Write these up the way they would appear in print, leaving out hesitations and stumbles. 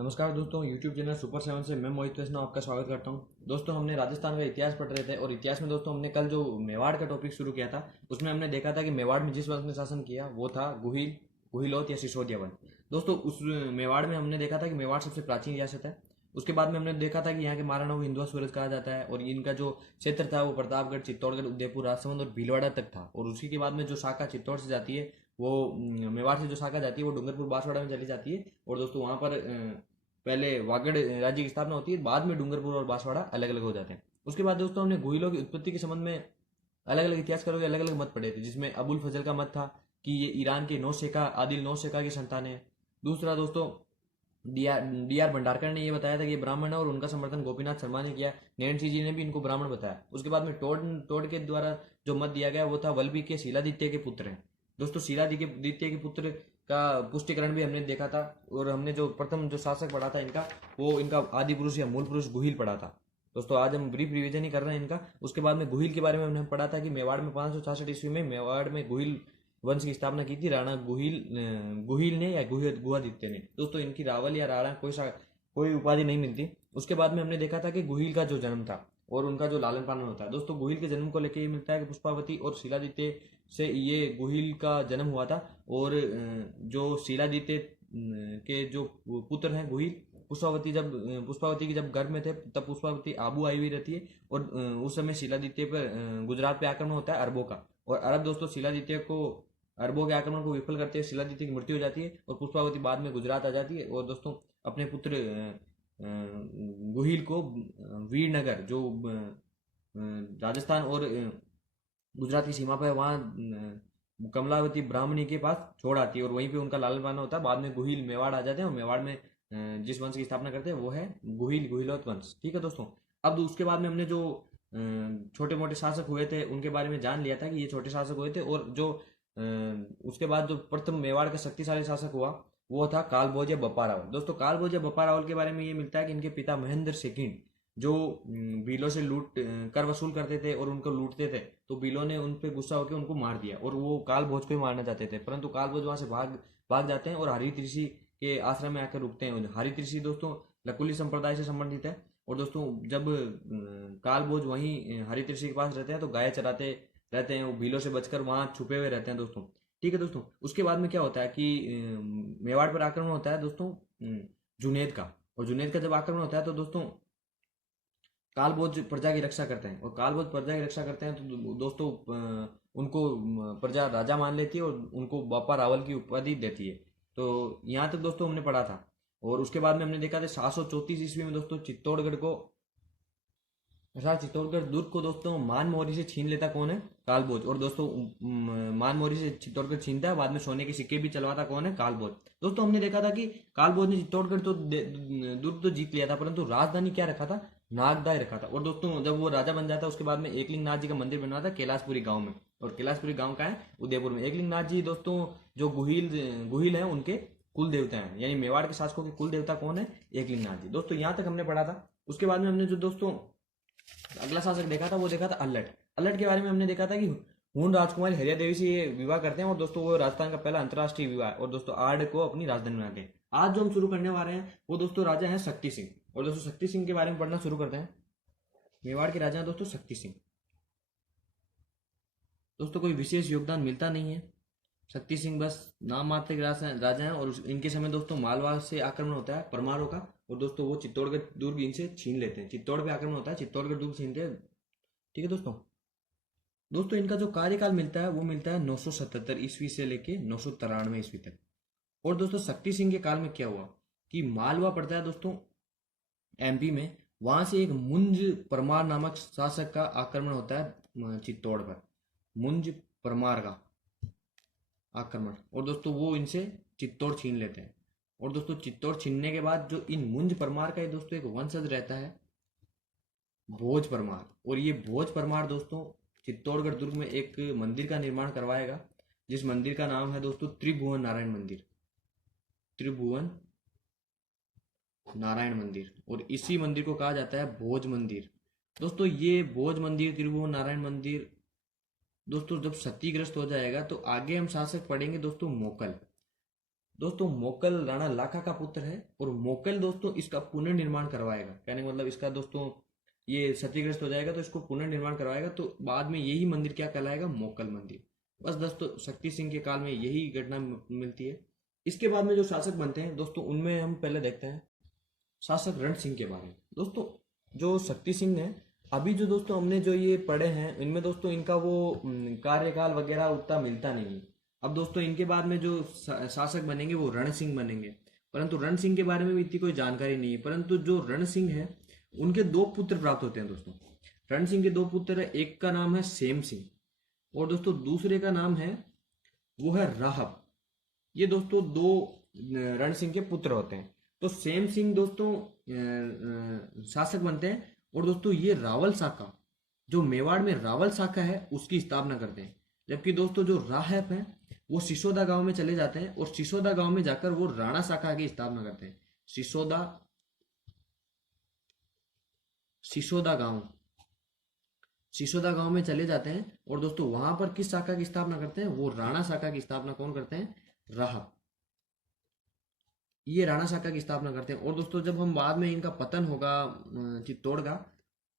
नमस्कार दोस्तों, YouTube channel super seven से मैं मोहित वैष्णव आपका स्वागत करता हूं। दोस्तों, हमने राजस्थान का इतिहास पढ़ रहे थे और इतिहास में दोस्तों हमने कल जो मेवाड़ का टॉपिक शुरू किया था उसमें हमने देखा था कि मेवाड़ में जिस वंश ने शासन किया वो था गुहिलोत या सिसोदिया वंश। दोस्तों, उस मेवाड़ में हमने देखा था कि मेवाड़ सबसे प्राचीन रियासत है। उसके बाद में हमने देखा था कि यहाँ के महाराणा को हिंदुआ सूरज कहा जाता है और इनका जो क्षेत्र था वो प्रतापगढ़, चित्तौड़गढ़, उदयपुर, राजसमंद और भीलवाड़ा तक था। और उसी के बाद में जो शाखा चित्तौड़ से जाती है वो मेवाड़ से जो शाखा जाती है वो डूंगरपुर बांसवाड़ा में चली जाती है। और दोस्तों वहाँ पर पहले वागड़ राज्य की स्थापना होती है, बाद में डूंगरपुर और बांसवाड़ा अलग अलग हो जाते हैं। उसके बाद दोस्तों हमने गुहिलों की उत्पत्ति के संबंध में अलग अलग इतिहासकारों के अलग अलग मत पढ़े थे, जिसमें अबुल फजल का मत था कि ये ईरान के नौशेखा आदिल नौशेखा की संतान है। दूसरा दोस्तों डी आर भंडारकर ने ये बताया था कि ये ब्राह्मण है और उनका समर्थन गोपीनाथ शर्मा ने किया। नैन्सी जी ने भी इनको ब्राह्मण बताया। उसके बाद में टोड के द्वारा जो मत दिया गया वो था वल्लभी के शिलादित्य के पुत्र हैं। दोस्तों, शिलादित्य के पुत्र का पुष्टिकरण भी हमने देखा था। और हमने जो प्रथम जो शासक पढ़ा था इनका, वो इनका आदि पुरुष या मूल पुरुष गुहिल पढ़ा था। दोस्तों, आज हम ब्रीफ रिवीजन ही कर रहे हैं इनका। उसके बाद में गुहिल के बारे में हमने पढ़ा था कि मेवाड़ में 566 ईस्वी में मेवाड़ में गुहिल वंश की स्थापना की थी राणा गुहिल ने या गुहादित्य ने। दोस्तों, इनकी रावल या राणा कोई उपाधि नहीं मिलती। उसके बाद में हमने देखा था कि गुहिल का जो जन्म था और उनका जो लालन पालन होता है। दोस्तों, गुहिल के जन्म को लेकर ये मिलता है कि पुष्पावती और शिलादित्य से ये गुहिल का जन्म हुआ था। और जो शिलादित्य के जो पुत्र हैं गुहिल, पुष्पावती की जब गर्भ में थे तब पुष्पावती आबू आई हुई रहती है। और उस समय शिलादित्य पर गुजरात पे आक्रमण होता है अरबों का। और अरब दोस्तों अरबों के आक्रमण को विफल करते हुए शिलादित्य की मृत्यु हो जाती है और पुष्पावती बाद में गुजरात आ जाती है। और दोस्तों अपने पुत्र गुहिल को वीरनगर जो राजस्थान और गुजरात की सीमा पर वहाँ कमलावती ब्राह्मणी के पास छोड़ आती है और वहीं पे उनका लालन पालन होता है। बाद में गुहिल मेवाड़ आ जाते हैं और मेवाड़ में जिस वंश की स्थापना करते हैं वो है गुहिलोत वंश। ठीक है दोस्तों। अब उसके बाद में हमने जो छोटे मोटे शासक हुए थे उनके बारे में जान लिया था कि ये छोटे शासक हुए थे। और जो उसके बाद जो प्रथम मेवाड़ का शक्तिशाली शासक हुआ वो था कालभोज या बप्पा रावल। दोस्तों, कालभोज या बप्पा रावल के बारे में ये मिलता है कि इनके पिता महेंद्र सेकिंड जो भीलों से कर वसूल करते थे और उनको लूटते थे, तो भीलों ने उन पे गुस्सा होकर उनको मार दिया और वो काल भोज को ही मारना चाहते थे। परंतु काल भोज वहां से भाग भाग जाते हैं और हरित ऋषि के आश्रम में आकर रुकते हैं। हरित ऋषि दोस्तों लकुली संप्रदाय से संबंधित है। और दोस्तों जब काल भोज वहीं हरित ऋषि के पास रहते हैं तो गाय चराते रहते हैं, वो भीलों से बचकर वहां छुपे हुए रहते हैं दोस्तों। ठीक है दोस्तों। उसके बाद में क्या होता है कि मेवाड़ पर आक्रमण होता है दोस्तों जुनेद का। और जुनेद का जब आक्रमण होता है तो दोस्तों कालभोज प्रजा की रक्षा करते हैं। और कालभोज प्रजा की रक्षा करते हैं तो दोस्तों उनको प्रजा राजा मान लेती है और उनको बापा रावल की उपाधि देती है। तो यहाँ तक दोस्तों हमने पढ़ा था। और उसके बाद में हमने देखा था 734 ईस्वी में दोस्तों चित्तौड़गढ़ दुर्ग को दोस्तों मानमोरी से छीन लेता कौन है? कालभोज। और दोस्तों मानमोरी से चित्तौड़गढ़ छीनता है, बाद में सोने के सिक्के भी चलवाता कौन है? कालभोज। दोस्तों हमने देखा था कि कालभोज ने चित्तौड़गढ़ तो दुर्ग तो जीत लिया था, परंतु राजधानी क्या रखा था? नागदा रखा था। और दोस्तों जब वो राजा बन जाता है उसके बाद में एकलिंग नाथ जी का मंदिर बनवा था कैलाशपुरी गांव में। और कैलाशपुरी गांव का है उदयपुर में। एकलिंग नाथ जी दोस्तों जो गुहिल है उनके कुल देवता हैं, यानी मेवाड़ के शासकों के कुल देवता कौन है? एकलिंग नाथ जी। दोस्तों यहाँ तक हमने पढ़ा था। उसके बाद में हमने जो दोस्तों अगला शासक देखा था वो देखा था अल्लट। अल्लट के बारे में हमने देखा था कि हूण राजकुमारी हरिया देवी से ये विवाह करते हैं और दोस्तों वो राजस्थान का पहला अंतरराष्ट्रीय विवाह है। और दोस्तों आड़ को अपनी राजधानी बनाते हैं। आज जो हम शुरू करने वाले हैं वो दोस्तों राजा है शक्ति सिंह। और दोस्तों शक्ति सिंह के बारे में पढ़ना शुरू करते हैं। मेवाड़ के राजा हैं दोस्तों शक्ति सिंह। दोस्तों कोई विशेष योगदान मिलता नहीं है। शक्ति सिंह बस नाम मात्र के राजा हैं। और इनके समय दोस्तों मालवा से आक्रमण होता है परमारों का। और दोस्तों वो चित्तौड़गढ़ दुर्ग इनसे छीन लेते हैं। चित्तौड़ पे आक्रमण होता है, चित्तौड़गढ़ दुर्ग छीनते हैं। ठीक है दोस्तों। दोस्तों इनका जो कार्यकाल मिलता है वो मिलता है 977 ईस्वी से लेके 993 ईस्वी तक। और दोस्तों शक्ति सिंह के काल में क्या हुआ कि मालवा पड़ता है दोस्तों एमपी में, वहां से एक मुंज परमार नामक शासक का आक्रमण होता है चित्तौड़ पर। मुंज परमार का आक्रमण। और दोस्तों वो इनसे चित्तौड़ छीन लेते हैं। और दोस्तों चित्तौड़ छीनने के बाद जो इन मुंज परमार का दोस्तों एक वंशज रहता है भोज परमार। और ये भोज परमार दोस्तों चित्तौड़गढ़ दुर्ग में एक मंदिर का निर्माण करवाएगा, जिस मंदिर का नाम है दोस्तों त्रिभुवन नारायण मंदिर। त्रिभुवन नारायण मंदिर। और इसी मंदिर को कहा जाता है भोज मंदिर। दोस्तों ये भोज मंदिर, त्रिभुवन नारायण मंदिर दोस्तों जब क्षतिग्रस्त हो जाएगा तो आगे हम शासक पढ़ेंगे दोस्तों मोकल। दोस्तों मोकल राणा लाखा का पुत्र है और मोकल दोस्तों इसका पुनर्निर्माण करवाएगा। कहने का मतलब इसका दोस्तों ये क्षतिग्रस्त हो जाएगा तो इसको पुनर्निर्माण करवाएगा, तो बाद में यही मंदिर क्या कहलाएगा, मोकल मंदिर। बस दोस्तों शक्ति सिंह के काल में यही घटना मिलती है। इसके बाद में जो शासक बनते हैं दोस्तों उनमें हम पहले देखते हैं शासक रण सिंह के बारे में। दोस्तों जो शक्ति सिंह है, अभी जो दोस्तों हमने जो ये पढ़े हैं इनमें दोस्तों इनका वो कार्यकाल वगैरह उतना मिलता नहीं है। अब दोस्तों इनके बाद में जो शासक बनेंगे वो रण सिंह बनेंगे, परंतु रण सिंह के बारे में भी इतनी कोई जानकारी नहीं है। परंतु जो रण सिंह है उनके दो पुत्र प्राप्त होते हैं दोस्तों। रण सिंह के दो पुत्र है, एक का नाम है सेम सिंह और दोस्तों दूसरे का नाम है वो है राहब। ये दोस्तों दो रण सिंह के पुत्र होते हैं। तो सेम सिंह दोस्तों शासक बनते हैं और दोस्तों ये रावल शाखा, जो मेवाड़ में रावल शाखा है उसकी स्थापना करते हैं। जबकि दोस्तों जो राहब है वो सिसोदा गांव में चले जाते हैं और सिसोदा गांव में जाकर वो राणा शाखा की स्थापना करते हैं। सिसोदा सिसोदा गांव सिसोदा गांव में चले जाते हैं और दोस्तों वहां पर किस शाखा की स्थापना करते हैं, वो राणा शाखा की स्थापना कौन करते हैं, राहब। ये राणा शाखा की स्थापना करते हैं। और दोस्तों जब हम बाद में इनका पतन होगा चित्तौड़ का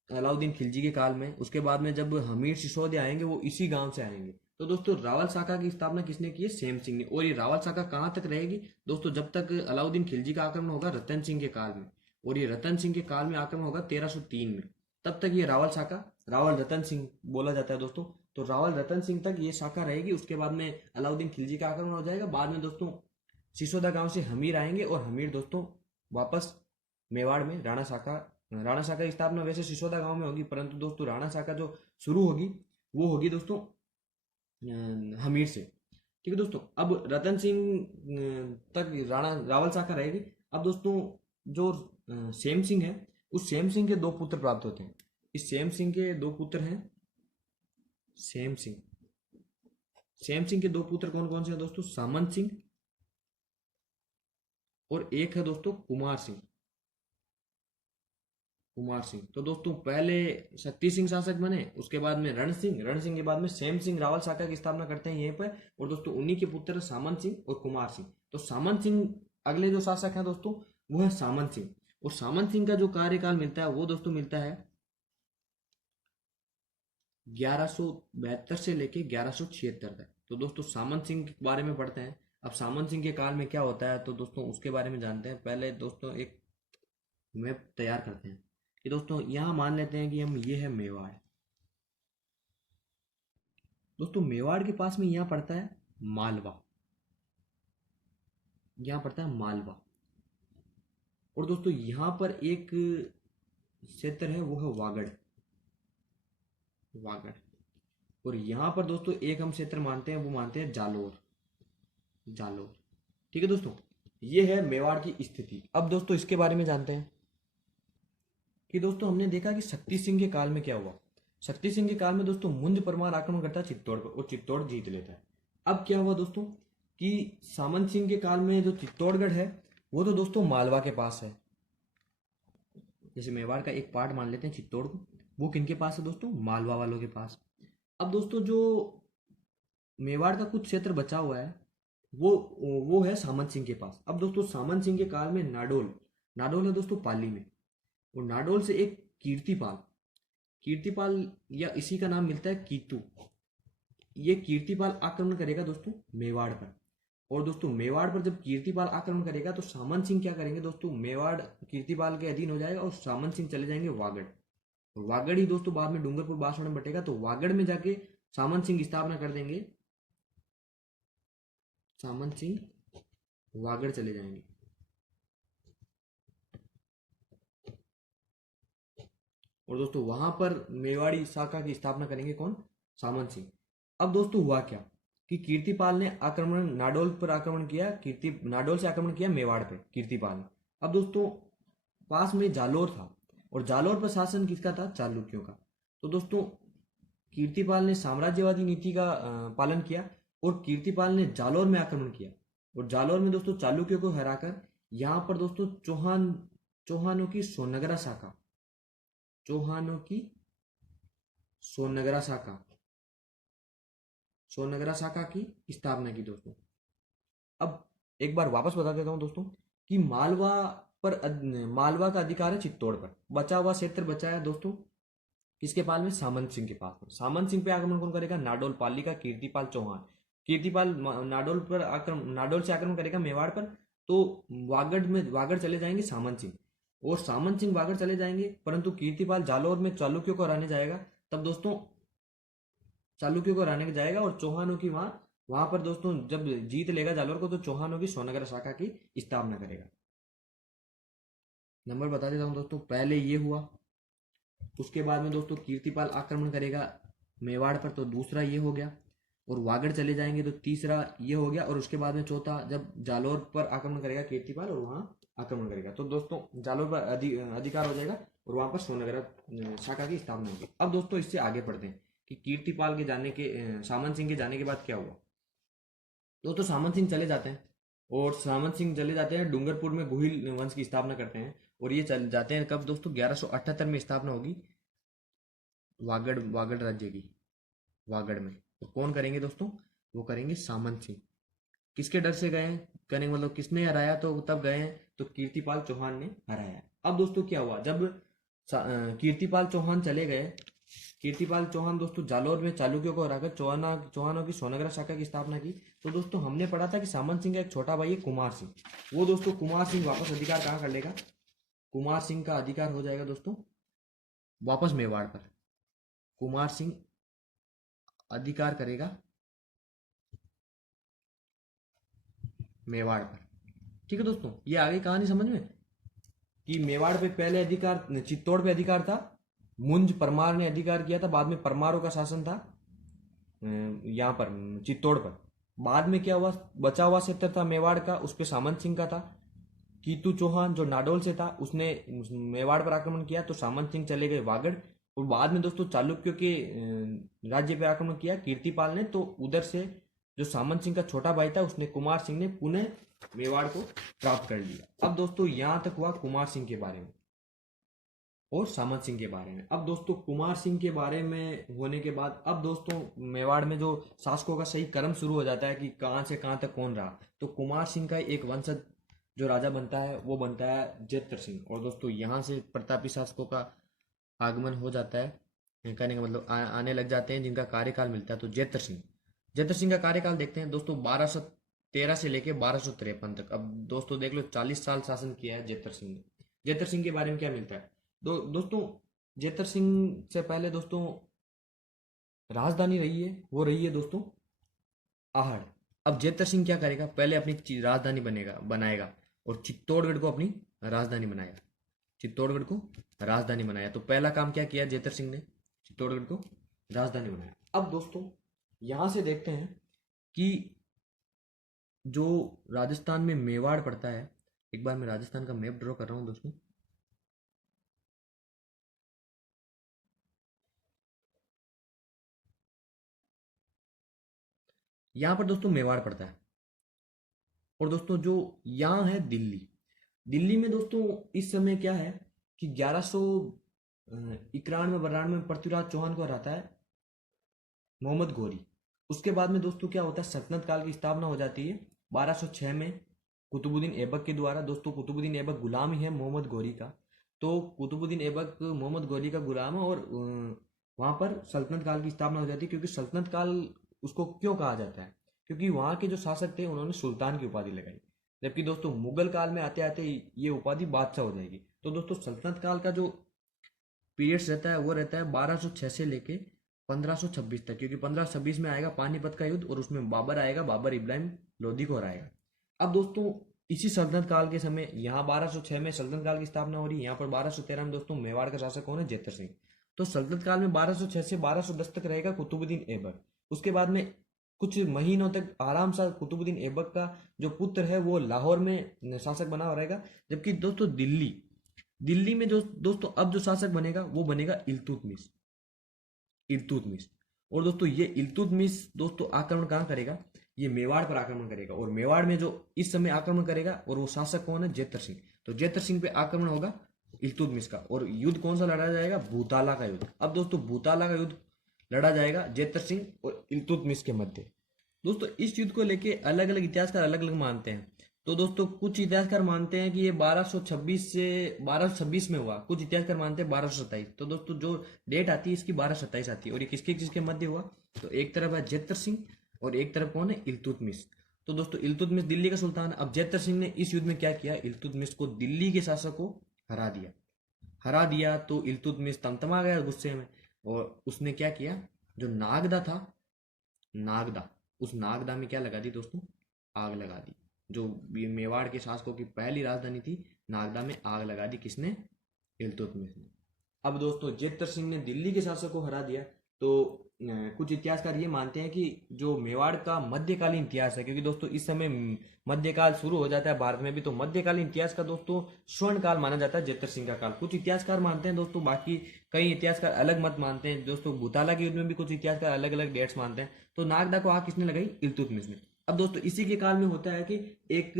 अलाउद्दीन खिलजी के काल में, उसके बाद में जब हमीर सिसोदिया आएंगे वो इसी गांव से आएंगे। तो दोस्तों रावल शाखा की स्थापना किसने की है, सेम सिंह ने। और ये रावल शाखा कहाँ तक रहेगी दोस्तों, जब तक अलाउद्दीन खिलजी का आक्रमण होगा रतन सिंह के काल में, और ये रतन सिंह के काल में आक्रमण होगा 1303 में, तब तक ये रावल शाखा, रावल रतन सिंह बोला जाता है दोस्तों। तो रावल रतन सिंह तक ये शाखा रहेगी। उसके बाद में अलाउद्दीन खिलजी का आक्रमण हो जाएगा। बाद में दोस्तों सिसोदा गांव से हमीर आएंगे और हमीर दोस्तों वापस मेवाड़ में राणा शाखा की स्थापना वैसे सिसोदा गांव में होगी, परंतु दोस्तों राणा शाखा जो शुरू होगी वो होगी दोस्तों हमीर से। ठीक है दोस्तों, अब रतन सिंह तक राणा रावल शाखा रहेगी। अब दोस्तों जो सेम सिंह है, उस सेम सिंह के दो पुत्र प्राप्त होते हैं। इस सेम सिंह के दो पुत्र हैं, सेम सिंह सेम सिंह के दो पुत्र कौन कौन से हैं दोस्तों, सामंत सिंह और एक है दोस्तों कुमार सिंह। तो दोस्तों पहले शक्ति सिंह शासक बने, उसके बाद में रण सिंह के बाद में सेम सिंह रावल शाखा की स्थापना करते हैं यहीं पर। और दोस्तों उन्हीं के पुत्र सामंत सिंह और कुमार सिंह। तो सामंत सिंह अगले जो शासक हैं दोस्तों वो है सामंत सिंह। और सामंत सिंह का जो कार्यकाल मिलता है वो दोस्तों मिलता है 1172 से लेके 1176 तक। तो दोस्तों सामंत सिंह के बारे में पढ़ते हैं। अब सामंत सिंह के काल में क्या होता है तो दोस्तों उसके बारे में जानते हैं। पहले दोस्तों एक मैप तैयार करते हैं कि दोस्तों यहाँ मान लेते हैं कि हम ये है मेवाड़। दोस्तों मेवाड़ के पास में यहाँ पड़ता है मालवा, यहाँ पड़ता है मालवा। और दोस्तों यहाँ पर एक क्षेत्र है वो है वागड़। और यहाँ पर दोस्तों एक हम क्षेत्र मानते हैं, वो मानते हैं जालोर। ठीक है दोस्तों, ये है मेवाड़ की स्थिति। अब दोस्तों इसके बारे में जानते हैं कि दोस्तों हमने देखा कि शक्ति सिंह के काल में क्या हुआ। शक्ति सिंह के काल में दोस्तों मुंज परमार आक्रमण करता है चित्तौड़ पर और चित्तौड़ जीत लेता है। अब क्या हुआ दोस्तों कि सामंत सिंह के काल में जो चित्तौड़गढ़ है वो तो दोस्तों मालवा के पास है। जैसे मेवाड़ का एक पार्ट मान लेते हैं चित्तौड़ को, वो किनके पास है दोस्तों, मालवा वालों के पास। अब दोस्तों जो मेवाड़ का कुछ क्षेत्र बचा हुआ है वो है सामंत सिंह के पास। अब दोस्तों सामंत सिंह के काल में नाडोल है दोस्तों पाली में, और नाडोल से एक कीर्तिपाल या इसी का नाम मिलता है कीतू। ये कीर्तिपाल आक्रमण करेगा दोस्तों मेवाड़ पर। और दोस्तों मेवाड़ पर जब कीर्तिपाल आक्रमण करेगा तो सामंत सिंह क्या करेंगे दोस्तों, मेवाड़ कीर्तिपाल के अधीन हो जाएगा और सामंत सिंह चले जाएंगे वागड़ ही दोस्तों बाद में डूंगरपुर बांसवाड़ा में बटेगा। तो वागड़ में जाके सामंत सिंह की स्थापना कर देंगे, सामंत सिंह वागड़ चले जाएंगे। और दोस्तों वहां पर मेवाड़ी शाखा की स्थापना करेंगे कौन, सामंत सिंह। अब दोस्तों हुआ क्या कि कीर्तिपाल ने नाडोल पर आक्रमण किया, नाडोल से आक्रमण किया मेवाड़ पे कीर्तिपाल ने। अब दोस्तों पास में जालोर था और जालोर पर शासन किसका था, चालुक्यों का। तो दोस्तों कीर्तिपाल ने साम्राज्यवादी नीति का पालन किया और कीर्तिपाल ने जालोर में आक्रमण किया। और जालोर में दोस्तों चालुक्यों को हराकर यहाँ पर दोस्तों चौहानों की सोनगरा शाखा की स्थापना की दोस्तों। अब एक बार वापस बता देता हूँ दोस्तों कि मालवा का अधिकार है चित्तौड़ पर। बचा हुआ क्षेत्र बचा है दोस्तों किसके पास में, सामंत सिंह के पास में। सामंत सिंह पे आक्रमण कौन करेगा, नाडोल पाली का कीर्तिपाल चौहान। नाडोल से आक्रमण करेगा मेवाड़ पर, तो वागड़ चले जाएंगे सामंत सिंह, और सामंत सिंह वागड़ चले जाएंगे, परंतु कीर्तिपाल जालौर में चालुक्यों को हराने जाएगा। तब दोस्तों चालुक्यों को हराने जाएगा और चौहानों की वहां पर दोस्तों जब जीत लेगा जालौर को, तो चौहानों की सोनगर शाखा की स्थापना करेगा। नंबर बता देता हूँ दोस्तों, पहले ये हुआ, उसके बाद में दोस्तों कीर्तिपाल आक्रमण करेगा मेवाड़ पर, तो दूसरा ये हो गया, और वागड़ चले जाएंगे तो तीसरा ये हो गया, और उसके बाद में चौथा जब जालौर पर आक्रमण करेगा कीर्तिपाल और वहां आक्रमण करेगा, तो दोस्तों जालौर पर अधिकार हो जाएगा और वहां पर सोनगर शाखा की स्थापना होगी। अब दोस्तों इससे आगे पढ़ते हैं कि कीर्तिपाल के जाने के सामंत सिंह के जाने के बाद क्या हुआ। तो सामंत सिंह चले जाते हैं, और सामंत सिंह चले जाते हैं डूंगरपुर में गुहिल वंश की स्थापना करते हैं, और ये चल जाते हैं कब दोस्तों, 1178 में स्थापना होगी वागड़ वागड़ राज्य की, वागड़ में। तो कौन करेंगे दोस्तों, वो करेंगे सामंत सिंह। किसके डर से गए हैं, करेंगे मतलब किसने हराया, तो तब गए हैं तो कीर्तिपाल चौहान ने हराया। अब दोस्तों क्या हुआ, जब कीर्तिपाल चौहान चले गए, कीर्तिपाल चौहान दोस्तों जालौर में चालुक्यों को हराकर चौहानों की सोनगरा शाखा की स्थापना की। तो दोस्तों हमने पढ़ा था कि सामंत सिंह का एक छोटा भाई है कुमार सिंह, वो दोस्तों कुमार सिंह वापस अधिकार कहाँ कर लेगा, कुमार सिंह का अधिकार हो जाएगा दोस्तों वापस मेवाड़ पर। कुमार सिंह अधिकार करेगा मेवाड़ पर। ठीक है दोस्तों, ये आगे कहानी समझ में कि मेवाड़ पे पहले अधिकार, चित्तौड़ पे अधिकार था, मुंज परमार ने अधिकार किया था, बाद में परमारों का शासन था यहाँ पर चित्तौड़ पर। बाद में क्या हुआ, बचा हुआ क्षेत्र था मेवाड़ का, उस पर सामंत सिंह का था। कीतू चौहान जो नाडोल से था उसने मेवाड़ पर आक्रमण किया, तो सामंत सिंह चले गए वागड़, और बाद में दोस्तों चालुक्यों के राज्य पे आक्रमण किया कीर्तिपाल ने, तो उधर से जो सामंत सिंह का छोटा भाई था उसने, कुमार सिंह ने पुनः मेवाड़ को प्राप्त कर लिया। अब दोस्तों यहां तक हुआ कुमार सिंह के बारे में और सामंत सिंह के बारे में। अब दोस्तों कुमार सिंह के बारे में होने के बाद, अब दोस्तों मेवाड़ में जो शासकों का सही क्रम शुरू हो जाता है कि कहां से कहां तक कौन रहा, तो कुमार सिंह का एक वंशज जो राजा बनता है वो बनता है जेत्र सिंह, और दोस्तों यहाँ से प्रतापी शासकों का आगमन हो जाता है, कहने का मतलब आने लग जाते हैं जिनका कार्यकाल मिलता है। तो जेत्र सिंह का कार्यकाल देखते हैं दोस्तों, 1213 से लेके 1253 तक। अब दोस्तों देख लो 40 साल शासन किया है जेत्र सिंह ने। जेत्र सिंह के बारे में क्या मिलता है, दोस्तों जेत्र सिंह से पहले दोस्तों राजधानी रही है, वो रही है दोस्तों आहड़। अब जेत्र सिंह क्या करेगा, पहले अपनी राजधानी बनाएगा और चित्तौड़गढ़ को अपनी राजधानी बनाएगा, चित्तौड़गढ़ को राजधानी बनाया। तो पहला काम क्या किया जेत्र सिंह ने, चित्तौड़गढ़ को राजधानी बनाया। अब दोस्तों यहां से देखते हैं कि जो राजस्थान में मेवाड़ पड़ता है, एक बार मैं राजस्थान का मैप ड्रॉ कर रहा हूं दोस्तों। यहां पर दोस्तों मेवाड़ पड़ता है, और दोस्तों जो यहाँ है दिल्ली, दिल्ली में दोस्तों इस समय क्या है कि 1191-92 में पृथ्वीराज चौहान को हराता है मोहम्मद घोरी। उसके बाद में दोस्तों क्या होता है, सल्तनत काल की स्थापना हो जाती है 1206 में कुतुबुद्दीन ऐबक के द्वारा। दोस्तों कुतुबुद्दीन ऐबक गुलाम ही है मोहम्मद घोरी का, तो कुतुबुद्दीन ऐबक मोहम्मद घोरी का गुलाम है, और वहां पर सल्तनत काल की स्थापना हो जाती है। क्योंकि सल्तनत काल उसको क्यों कहा जाता है, क्योंकि वहां के जो शासक थे उन्होंने सुल्तान की उपाधि लगाई, जबकि दोस्तों मुगल काल में आते आते ये उपाधि बादशाह हो जाएगी। तो दोस्तों सल्तनत काल का जो पीरियड्स रहता है वो रहता है 1206 से लेके 1526 तक, क्योंकि 1526 में आएगा पानीपत का युद्ध, और उसमें बाबर आएगा, बाबर इब्राहिम लोधी को हराएगा। अब दोस्तों इसी सल्तनत काल के समय यहाँ 1206 में सल्तनत काल की स्थापना हो रही है, यहाँ पर 1213 में दोस्तों मेवाड़ का शासक कौन है, जेत्र सिंह। तो सल्तनत काल में 1206 से 1210 तक रहेगा कुतुबुद्दीन ऐबक। उसके बाद में कुछ महीनों तक आराम से कुतुबुद्दीन ऐबक का जो पुत्र है वो लाहौर में शासक बना हुआ रहेगा। जबकि दोस्तों दिल्ली में जो दोस्तों अब जो शासक बनेगा वो बनेगा इल्तुतमिश। और दोस्तों ये इल्तुतमिश दोस्तों आक्रमण कहाँ करेगा, ये मेवाड़ पर आक्रमण करेगा, और मेवाड़ में जो इस समय आक्रमण करेगा और वो शासक कौन है, जेत्र सिंह। तो जेत्र सिंह पे आक्रमण होगा इल्तुतमिश का, और युद्ध कौन सा लड़ा जाएगा, भूताला का युद्ध। अब दोस्तों भूताला का युद्ध लड़ा जाएगा जेत्र सिंह और इल्तुतमिश के मध्य। दोस्तों इस युद्ध को लेके अलग अलग इतिहासकार अलग अलग मानते हैं। तो दोस्तों कुछ इतिहासकार मानते हैं कि ये 1226 से 1226 में हुआ, कुछ इतिहासकार मानते हैं 1227। तो दोस्तों जो डेट आती है इसकी 1227 आती है। और ये किसके किसके मध्य हुआ? तो एक तरफ है जेतर सिंह और एक तरफ कौन है? इल्तुतमिश। तो दोस्तों इल्तुतमिश दिल्ली का सुल्तान। अब जेतर सिंह ने इस युद्ध में क्या किया? इल्तुतमिश को, दिल्ली के शासक को हरा दिया। हरा दिया तो इल्तुतमिश तमतमा गया गुस्से में, और उसने क्या किया? जो नागदा था, नागदा, उस नागदा में क्या लगा दी दोस्तों? आग लगा दी। जो ये मेवाड़ के शासकों की पहली राजधानी थी, नागदा में आग लगा दी। किसने? इल्तुतमिश ने। अब दोस्तों जेतर सिंह ने दिल्ली के शासक को हरा दिया। तो कुछ इतिहासकार ये मानते हैं कि जो मेवाड़ का मध्यकालीन इतिहास है, क्योंकि दोस्तों इस समय मध्यकाल शुरू हो जाता है भारत में भी, तो मध्यकालीन इतिहास का दोस्तों स्वर्ण काल माना जाता है जेतर सिंह का काल। कुछ इतिहासकार मानते हैं दोस्तों, बाकी कई इतिहासकार अलग मत मानते हैं दोस्तों। भूताला के युद्ध में भी कुछ इतिहासकार अलग अलग डेट्स मानते हैं। तो नागदा को आग किसने लगाई? इल्तुतमिश ने। अब दोस्तों इसी के काल में होता है कि एक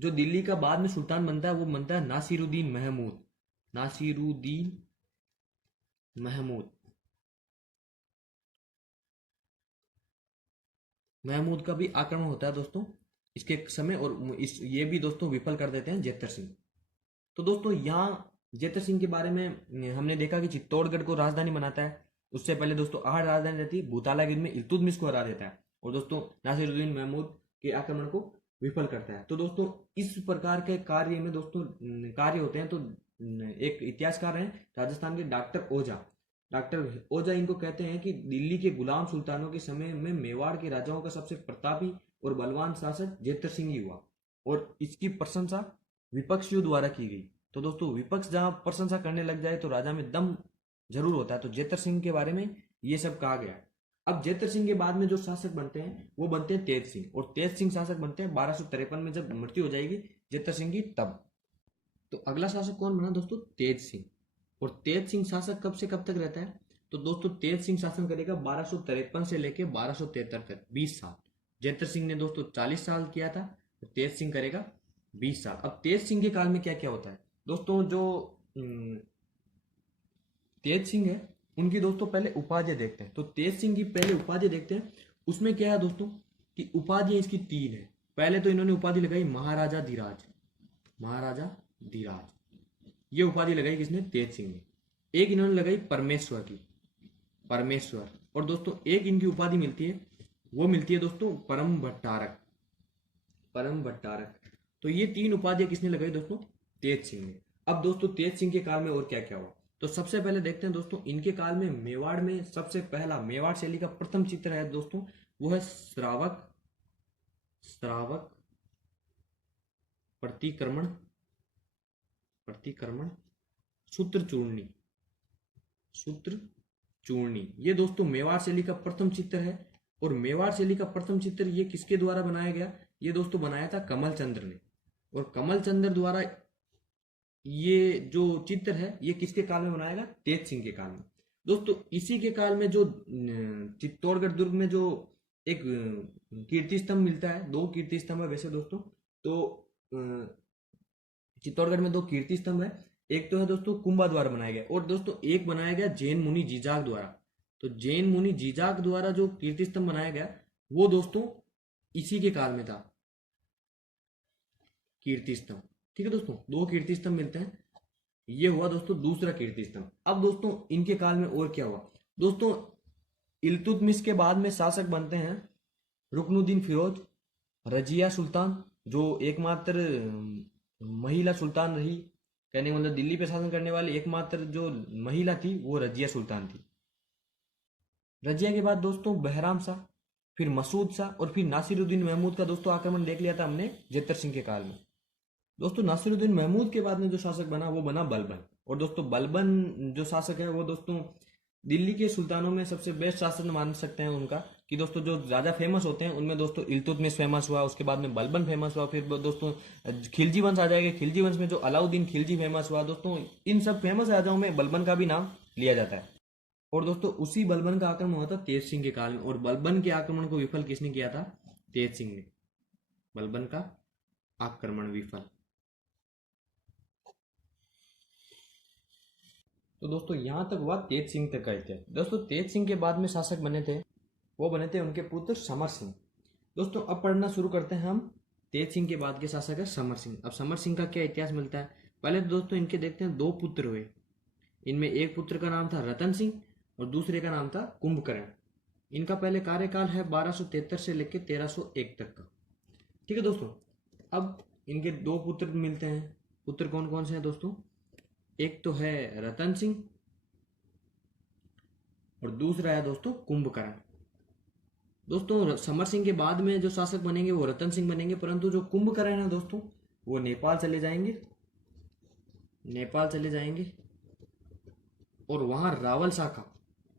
जो दिल्ली का बाद में सुल्तान बनता है वो बनता है नासिरुद्दीन महमूद। नासिरुद्दीन महमूद। महमूद का भी आक्रमण होता है दोस्तों इसके समय, और इस ये भी दोस्तों विफल कर देते हैं जेतर सिंह। तो दोस्तों यहाँ जेतर सिंह के बारे में हमने देखा कि चित्तौड़गढ़ को राजधानी बनाता है। उससे पहले दोस्तों 8 राजधानी रहती है। भूताला गिर में इल्तुतमिश को हरा देता है, और दोस्तों नासिरुद्दीन महमूद के आक्रमण को विफल करता है। तो दोस्तों इस प्रकार के कार्य में दोस्तों कार्य होते हैं। तो एक इतिहासकार हैं राजस्थान के, डॉक्टर ओझा। डॉक्टर ओझा इनको कहते हैं कि दिल्ली के गुलाम सुल्तानों के समय में मेवाड़ के राजाओं का सबसे प्रतापी और बलवान शासक जेतर सिंह ही हुआ, और इसकी प्रशंसा विपक्षियों द्वारा की गई। तो दोस्तों विपक्ष जहां प्रशंसा करने लग जाए तो राजा में दम जरूर होता है। तो जेतर सिंह के बारे में ये सब कहा गया है। अब जेतर सिंह के बाद में जो शासक बनते हैं वो बनते हैं तेज सिंह, और तेज सिंह शासक बनते हैं 1253 में, जब मृत्यु हो जाएगी जेतर सिंह की तब। तो अगला शासक कौन बना दोस्तों? तेज सिंह। और तेज सिंह शासक कब से कब तक रहता है? तो दोस्तों तेज सिंह शासन करेगा 1253 से लेकर 1273 तक, 20 साल। जेतर सिंह ने दोस्तों 40 साल किया था, तो तेज सिंह करेगा 20 साल। अब तेज सिंह के काल में क्या क्या होता है दोस्तों? जो तेज सिंह है उनकी दोस्तों पहले उपाधि देखते हैं। तो तेज सिंह की पहले उपाधि देखते हैं। उसमें क्या है दोस्तों कि उपाधि इसकी 3 है। पहले तो इन्होंने उपाधि लगाई महाराजा धीराज। महाराजा धीराज, ये उपाधि लगाई किसने? तेज सिंह ने। एक इन्होंने लगाई परमेश्वर की, परमेश्वर। और दोस्तों एक इनकी उपाधि मिलती है, वो मिलती है दोस्तों परम भट्टारक। परम भट्टारक। तो ये 3 उपाधियां किसने लगाई दोस्तों? तेज सिंह ने। अब दोस्तों तेज सिंह के काल में और क्या क्या हुआ? तो सबसे पहले देखते हैं दोस्तों इनके काल में मेवाड़ में सबसे पहला मेवाड़ शैली का प्रथम चित्र है दोस्तों, वो है श्रावक, श्रावक प्रतिक्रमण, प्रतिक्रमण सूत्र चूर्णी, सूत्र चूर्णी। ये दोस्तों मेवाड़ शैली का प्रथम चित्र है। और मेवाड़ शैली का प्रथम चित्र ये किसके द्वारा बनाया गया? ये दोस्तों बनाया था कमल चंद्र ने। और कमल चंद्र द्वारा ये जो चित्र है ये किसके काल में बनाया गया? तेज सिंह के काल में। दोस्तों इसी के काल में जो चित्तौड़गढ़ दुर्ग में जो एक कीर्ति स्तंभ मिलता है, 2 कीर्ति स्तंभ है वैसे दोस्तों। तो चित्तौड़गढ़ में 2 कीर्ति स्तंभ है। एक तो है दोस्तों कुंभा द्वारा बनाया गया, और दोस्तों एक बनाया गया जैन मुनि जीजाग द्वारा। तो जैन मुनि जीजाग द्वारा जो कीर्ति स्तंभ बनाया गया वो दोस्तों इसी के काल में था, कीर्ति स्तंभ। ठीक है दोस्तों, 2 कीर्ति स्तंभ मिलते हैं। ये हुआ दोस्तों दूसरा कीर्ति स्तंभ। अब दोस्तों इनके काल में और क्या हुआ? दोस्तों इल्तुतमिश के बाद में शासक बनते हैं रुकनुद्दीन फिरोज, रजिया सुल्तान, जो एकमात्र महिला सुल्तान रही। कहने का मतलब दिल्ली पे शासन करने वाली एकमात्र जो महिला थी वो रजिया सुल्तान थी। रजिया के बाद दोस्तों बहराम शाह, फिर मसूद शाह, और फिर नासिरुद्दीन महमूद का दोस्तों आक्रमण देख लिया था हमने जेतर सिंह के काल में। दोस्तों नासिरुद्दीन महमूद के बाद में जो शासक बना वो बना बलबन। और दोस्तों बलबन जो शासक है वो दोस्तों दिल्ली के सुल्तानों में सबसे बेस्ट शासक मान सकते हैं उनका, कि दोस्तों जो ज्यादा फेमस होते हैं उनमें दोस्तों इल्तुतमिश फेमस हुआ, उसके बाद में बलबन फेमस हुआ, फिर दोस्तों खिलजी वंश आ जाएगा। खिलजी वंश में जो अलाउद्दीन खिलजी फेमस हुआ दोस्तों। इन सब फेमस राजाओं में बलबन का भी नाम लिया जाता है। और दोस्तों उसी बलबन का आक्रमण हुआ था तेज सिंह के काल में, और बलबन के आक्रमण को विफल किसने किया था? तेज सिंह ने। बलबन का आक्रमण विफल। तो दोस्तों यहां तक हुआ तेज सिंह तक का इतिहास। दोस्तों तेज सिंह के बाद में शासक बने थे, वो बने थे उनके पुत्र समर सिंह। दोस्तों अब पढ़ना शुरू करते हैं हम तेज सिंह के बाद के शासक है समर सिंह। अब समर सिंह का क्या इतिहास मिलता है, पहले तो दोस्तों इनके देखते हैं, दो पुत्र हुए। इनमें एक पुत्र का नाम था रतन सिंह और दूसरे का नाम था कुंभकर्ण। इनका पहले कार्यकाल है 1273 से लेकर 1301 तक का। ठीक है दोस्तों। अब इनके दो पुत्र मिलते हैं। पुत्र कौन कौन से हैं दोस्तों, एक तो है रतन सिंह और दूसरा है दोस्तों कुंभकर्ण। दोस्तों समर सिंह के बाद में जो शासक बनेंगे वो रतन सिंह बनेंगे, परंतु जो कुंभकर्ण है दोस्तों वो नेपाल चले जाएंगे। नेपाल चले जाएंगे और वहां रावल शाखा,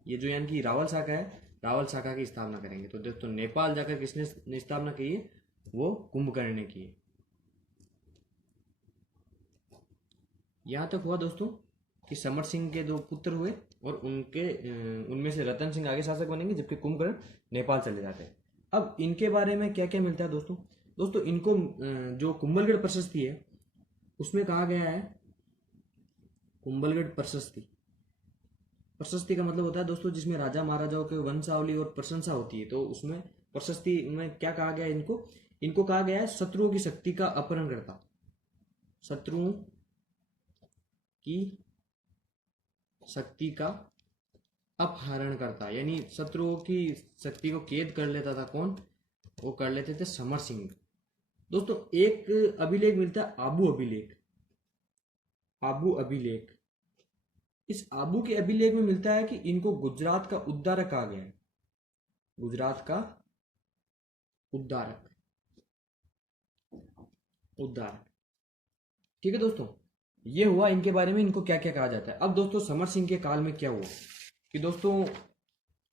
ये जो यानी कि रावल शाखा है, रावल शाखा की स्थापना करेंगे। तो दोस्तों नेपाल जाकर किसने स्थापना की है, वो कुंभकर्ण ने की है। यहां तक हुआ दोस्तों कि समर सिंह के दो पुत्र हुए और उनमें से रतन सिंह आगे शासक बनेंगे, जबकि कुंभकर्ण नेपाल चले जाते हैं। अब इनके बारे में क्या क्या मिलता है दोस्तों, दोस्तों इनको जो कुंभलगढ़ प्रशस्ति है उसमें कहा गया है, कुंभलगढ़ प्रशस्ति, प्रशस्ति का मतलब होता है दोस्तों जिसमें राजा महाराजाओं के वंशावली और प्रशंसा होती है। तो उसमें प्रशस्ति में क्या कहा गया है, इनको कहा गया है शत्रुओं की शक्ति का अपहरण करता, शत्रुओं की शक्ति का अपहरण करता, यानी शत्रुओं की शक्ति को कैद कर लेता था। कौन, वो कर लेते थे समर सिंह। दोस्तों एक अभिलेख मिलता है, आबू अभिलेख, आबू अभिलेख। इस आबू के अभिलेख में मिलता है कि इनको गुजरात का उद्धारक कहा गया है, गुजरात का उद्धारक, उद्धारक। ठीक है दोस्तों, ये हुआ इनके बारे में, इनको क्या क्या कहा जाता है। अब दोस्तों समर सिंह के काल में क्या हुआ कि दोस्तों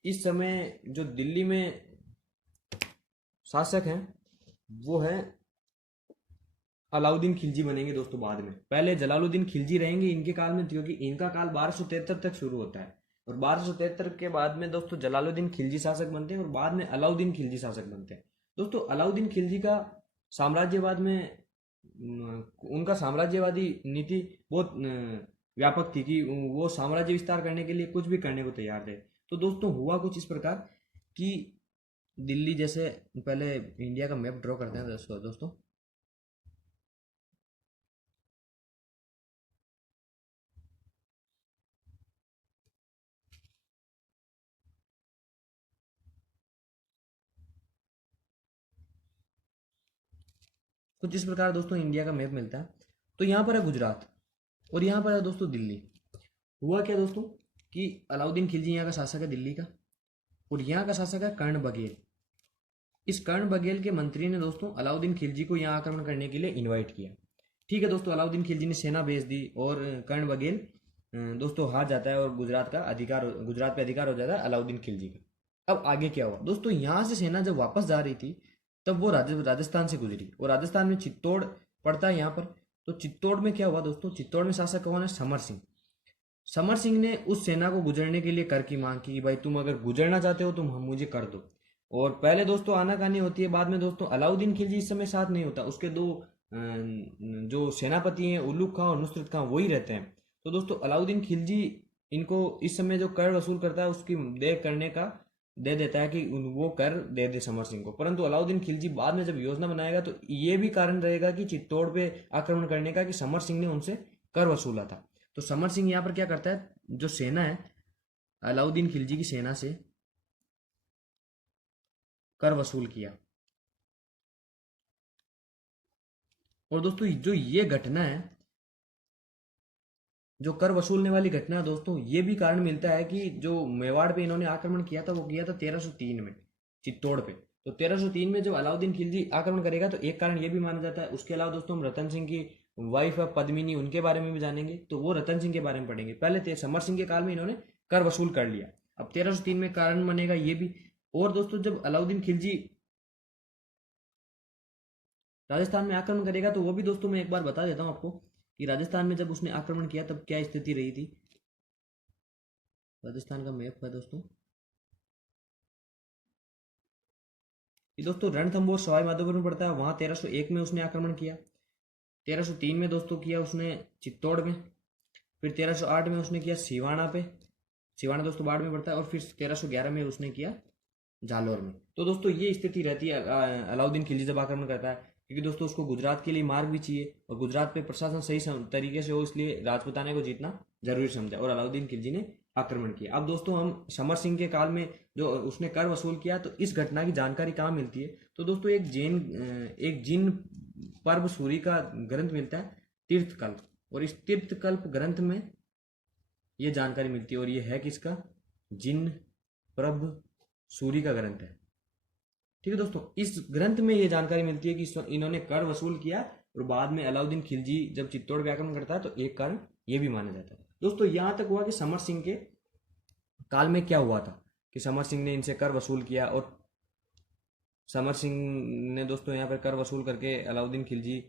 इस समय जो दिल्ली में शासक हैं वो है अलाउद्दीन खिलजी बनेंगे दोस्तों बाद में। पहले जलालुद्दीन खिलजी रहेंगे इनके काल में, क्योंकि इनका काल 1273 तक शुरू होता है और 1273 के बाद में दोस्तों जलालुद्दीन खिलजी शासक बनते हैं और बाद में अलाउद्दीन खिलजी शासक बनते हैं। दोस्तों अलाउद्दीन खिलजी का साम्राज्यवाद में उनका साम्राज्यवादी नीति बहुत व्यापक थी कि वो साम्राज्य विस्तार करने के लिए कुछ भी करने को तैयार थे। तो दोस्तों हुआ कुछ इस प्रकार कि दिल्ली, जैसे पहले इंडिया का मैप ड्रॉ करते हैं दोस्तों, कुछ इस प्रकार दोस्तों इंडिया का मैप मिलता है। तो यहाँ पर है गुजरात और यहाँ पर है दोस्तों दिल्ली। हुआ क्या दोस्तों कि अलाउद्दीन खिलजी यहाँ का शासक है दिल्ली का, और यहाँ का शासक है कर्ण बघेल। इस कर्ण बघेल के मंत्री ने दोस्तों अलाउद्दीन खिलजी को यहाँ आक्रमण करने के लिए इन्वाइट किया। ठीक है दोस्तों, अलाउद्दीन खिलजी ने सेना भेज दी और कर्ण बघेल दोस्तों हार जाता है और गुजरात पे अधिकार हो जाता है अलाउद्दीन खिलजी का। अब आगे क्या हुआ दोस्तों, यहाँ से सेना जब वापस जा रही थी तब वो राजस्थान से गुजरी और राजस्थान में चित्तौड़ पड़ता है यहाँ पर। तो चित्तौड़ में क्या हुआ दोस्तों, चित्तौड़ में शासक कौन है, समर सिंह। समर सिंह ने उस सेना को गुजरने के लिए कर की मांग की कि भाई तुम अगर गुजरना चाहते हो तुम मुझे कर दो। और पहले दोस्तों आनाकानी होती है, बाद में दोस्तों अलाउद्दीन खिलजी इस समय साथ नहीं होता, उसके दो जो सेनापति हैं उल्लुक खां और नुसरत खां वही रहते हैं। तो दोस्तों अलाउद्दीन खिलजी इनको इस समय जो कर वसूल करता है उसकी देख करने का दे देता है कि वो कर दे दे समर सिंह को। परंतु अलाउद्दीन खिलजी बाद में जब योजना बनाएगा तो ये भी कारण रहेगा कि चित्तौड़ पे आक्रमण करने का कि समर सिंह ने उनसे कर वसूला था। तो समर सिंह यहाँ पर क्या करता है, जो सेना है अलाउद्दीन खिलजी की सेना से कर वसूल किया। और दोस्तों जो ये घटना है, जो कर वसूलने वाली घटना है दोस्तों, ये भी कारण मिलता है कि जो मेवाड़ पे इन्होंने आक्रमण किया था वो किया था 1303 में चित्तौड़ पे। तो 1303 में जब अलाउद्दीन खिलजी आक्रमण करेगा तो एक कारण ये भी माना जाता है। उसके अलावा दोस्तों हम रतन सिंह की वाइफ है पद्मिनी, उनके बारे में भी जानेंगे, तो वो रतन सिंह के बारे में पढ़ेंगे। पहले समर सिंह के काल में इन्होंने कर वसूल कर लिया, अब 1303 में कारण बनेगा ये भी। और दोस्तों जब अलाउद्दीन खिलजी राजस्थान में आक्रमण करेगा तो वो भी दोस्तों मैं एक बार बता देता हूं आपको कि राजस्थान में जब उसने आक्रमण किया तब क्या स्थिति रही थी। राजस्थान का मैप है दोस्तों, ये दोस्तों रणथंभौर सवाई माधोपुर में पड़ता है, वहां 1301 में उसने आक्रमण किया। 1303 में दोस्तों किया उसने चित्तौड़ में, फिर 1308 में उसने किया सिवाना पे, सिवाना दोस्तों बाढ़ में पड़ता है, और फिर 1311 में उसने किया जालौर में। तो दोस्तों ये स्थिति रहती है अलाउद्दीन खिलजी जब आक्रमण करता है। क्योंकि दोस्तों उसको गुजरात के लिए मार्ग भी चाहिए और गुजरात पे प्रशासन सही तरीके से हो, इसलिए राजपुताने को जीतना जरूरी समझा और अलाउद्दीन खिलजी ने आक्रमण किया। अब दोस्तों हम समर सिंह के काल में जो उसने कर वसूल किया, तो इस घटना की जानकारी कहाँ मिलती है? तो दोस्तों एक जिन पर्व सूरी का ग्रंथ मिलता है, तीर्थकल्प, और इस तीर्थकल्प ग्रंथ में ये जानकारी मिलती है, और ये है किसका? जिन प्रभ सूरी का ग्रंथ है। ठीक है दोस्तों, इस ग्रंथ में ये जानकारी मिलती है कि इन्होंने कर वसूल किया, और बाद में अलाउद्दीन खिलजी जब चित्तौड़ पे आक्रमण करता है तो एक कारण ये भी माना जाता है। दोस्तों यहाँ तक हुआ कि समर सिंह के काल में क्या हुआ था कि समर सिंह ने इनसे कर वसूल किया, और समर सिंह ने दोस्तों यहाँ पर कर वसूल करके अलाउद्दीन खिलजी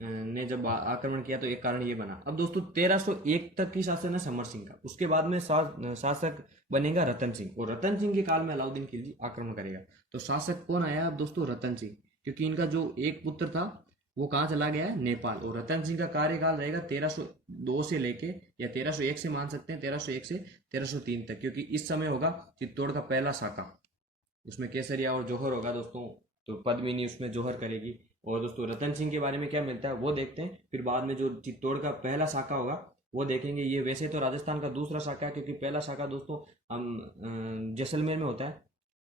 ने जब आक्रमण किया तो एक कारण ये बना। अब दोस्तों 1301 तक की शासन है समर सिंह का, उसके बाद में शासक बनेगा रतन सिंह, और रतन सिंह के काल में अलाउद्दीन खिलजी आक्रमण करेगा। तो शासक कौन आया अब दोस्तों? रतन सिंह, क्योंकि इनका जो एक पुत्र था वो कहाँ चला गया है? नेपाल। और रतन सिंह का कार्यकाल रहेगा 1302 से लेके, या 1301 से मान सकते हैं, 1301 से 1303 तक, क्योंकि इस समय होगा चित्तौड़ का पहला साका, उसमें केसरिया और जौहर होगा दोस्तों, तो पद्मिनी उसमें जौहर करेगी। और दोस्तों रतन सिंह के बारे में क्या मिलता है वो देखते हैं, फिर बाद में जो चित्तौड़ का पहला शाखा होगा वो देखेंगे। ये वैसे तो राजस्थान का दूसरा शाखा है, क्योंकि पहला शाखा दोस्तों हम जैसलमेर में होता है।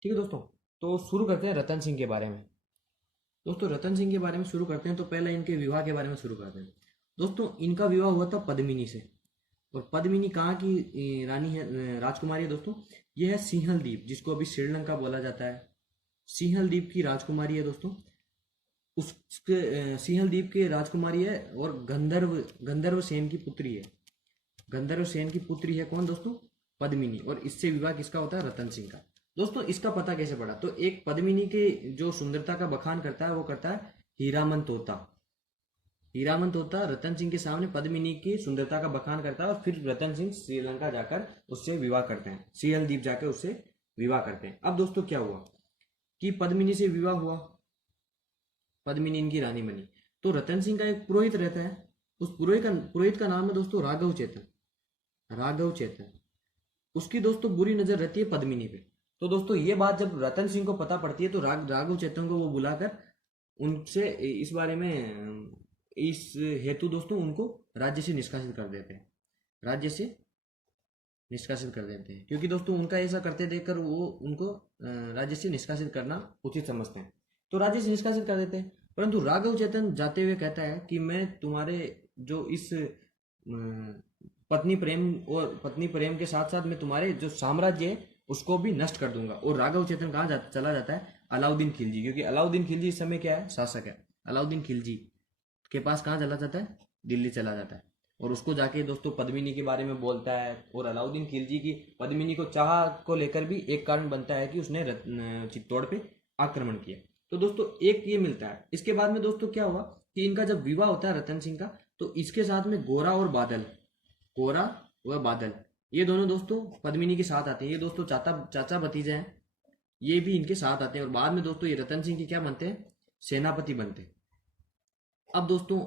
ठीक है दोस्तों, तो शुरू करते हैं रतन सिंह के बारे में। दोस्तों रतन सिंह के बारे में शुरू करते हैं, तो पहले इनके विवाह के बारे में शुरू करते हैं। दोस्तों इनका विवाह हुआ था पद्मिनी से, और पद्मिनी कहाँ की रानी है, राजकुमारी है दोस्तों? ये है सिंहल द्वीप, जिसको अभी श्रीलंका बोला जाता है। सिंहल द्वीप की राजकुमारी है दोस्तों, उसके सिंहल द्वीप की राजकुमारी है, और गंधर्व सेन की पुत्री है। गंधर्व सेन की पुत्री है कौन दोस्तों? पद्मिनी, और इससे विवाह किसका होता है? रतन सिंह का। दोस्तों इसका पता कैसे पड़ा? तो एक पद्मिनी के जो सुंदरता का बखान करता है वो करता है हीरामन तोता। हीरामन तोता रतन सिंह के सामने पद्मिनी की सुंदरता का बखान करता है, और फिर रतन सिंह श्रीलंका जाकर उससे विवाह करते हैं, सिंहल द्वीप जाकर उससे विवाह करते हैं। अब दोस्तों क्या हुआ कि पद्मिनी से विवाह हुआ, पद्मिनी इनकी रानी बनी। तो रतन सिंह का एक पुरोहित रहता है, उस पुरोहित का नाम है दोस्तों राघव चेतन। राघव चेतन, उसकी दोस्तों बुरी नजर रहती है पद्मिनी पे। तो दोस्तों ये बात जब रतन सिंह को पता पड़ती है, तो राघव चेतन को वो बुलाकर उनसे इस बारे में, इस हेतु दोस्तों उनको राज्य से निष्कासित कर देते हैं। राज्य से निष्कासित कर देते हैं, क्योंकि दोस्तों उनका ऐसा करते देखकर वो उनको राज्य से निष्कासित करना उचित समझते हैं, तो राज्य से निष्कासित कर देते हैं। परंतु राघव चेतन जाते हुए कहता है कि मैं तुम्हारे जो इस पत्नी प्रेम के साथ साथ मैं तुम्हारे जो साम्राज्य है उसको भी नष्ट कर दूंगा। और राघव चेतन कहाँ चला जाता है? अलाउद्दीन खिलजी, क्योंकि अलाउद्दीन खिलजी इस समय क्या है? शासक है। अलाउद्दीन खिलजी के पास कहाँ चला जाता है? दिल्ली चला जाता है, और उसको जाके दोस्तों पद्मिनी के बारे में बोलता है। और अलाउद्दीन खिलजी की पद्मिनी को चाह को लेकर भी एक कारण बनता है कि उसने चित्तौड़ पे आक्रमण किया। तो दोस्तों एक ये मिलता है। इसके बाद में दोस्तों क्या हुआ कि इनका जब विवाह होता है रतन सिंह का, तो इसके साथ में गोरा और बादल, गोरा व बादल, ये दोनों दोस्तों पद्मिनी के साथ आते हैं। ये दोस्तों चाचा भतीजे हैं, ये भी इनके साथ आते हैं। और बाद में दोस्तों ये रतन सिंह के क्या बनते हैं? सेनापति बनते हैं। अब दोस्तों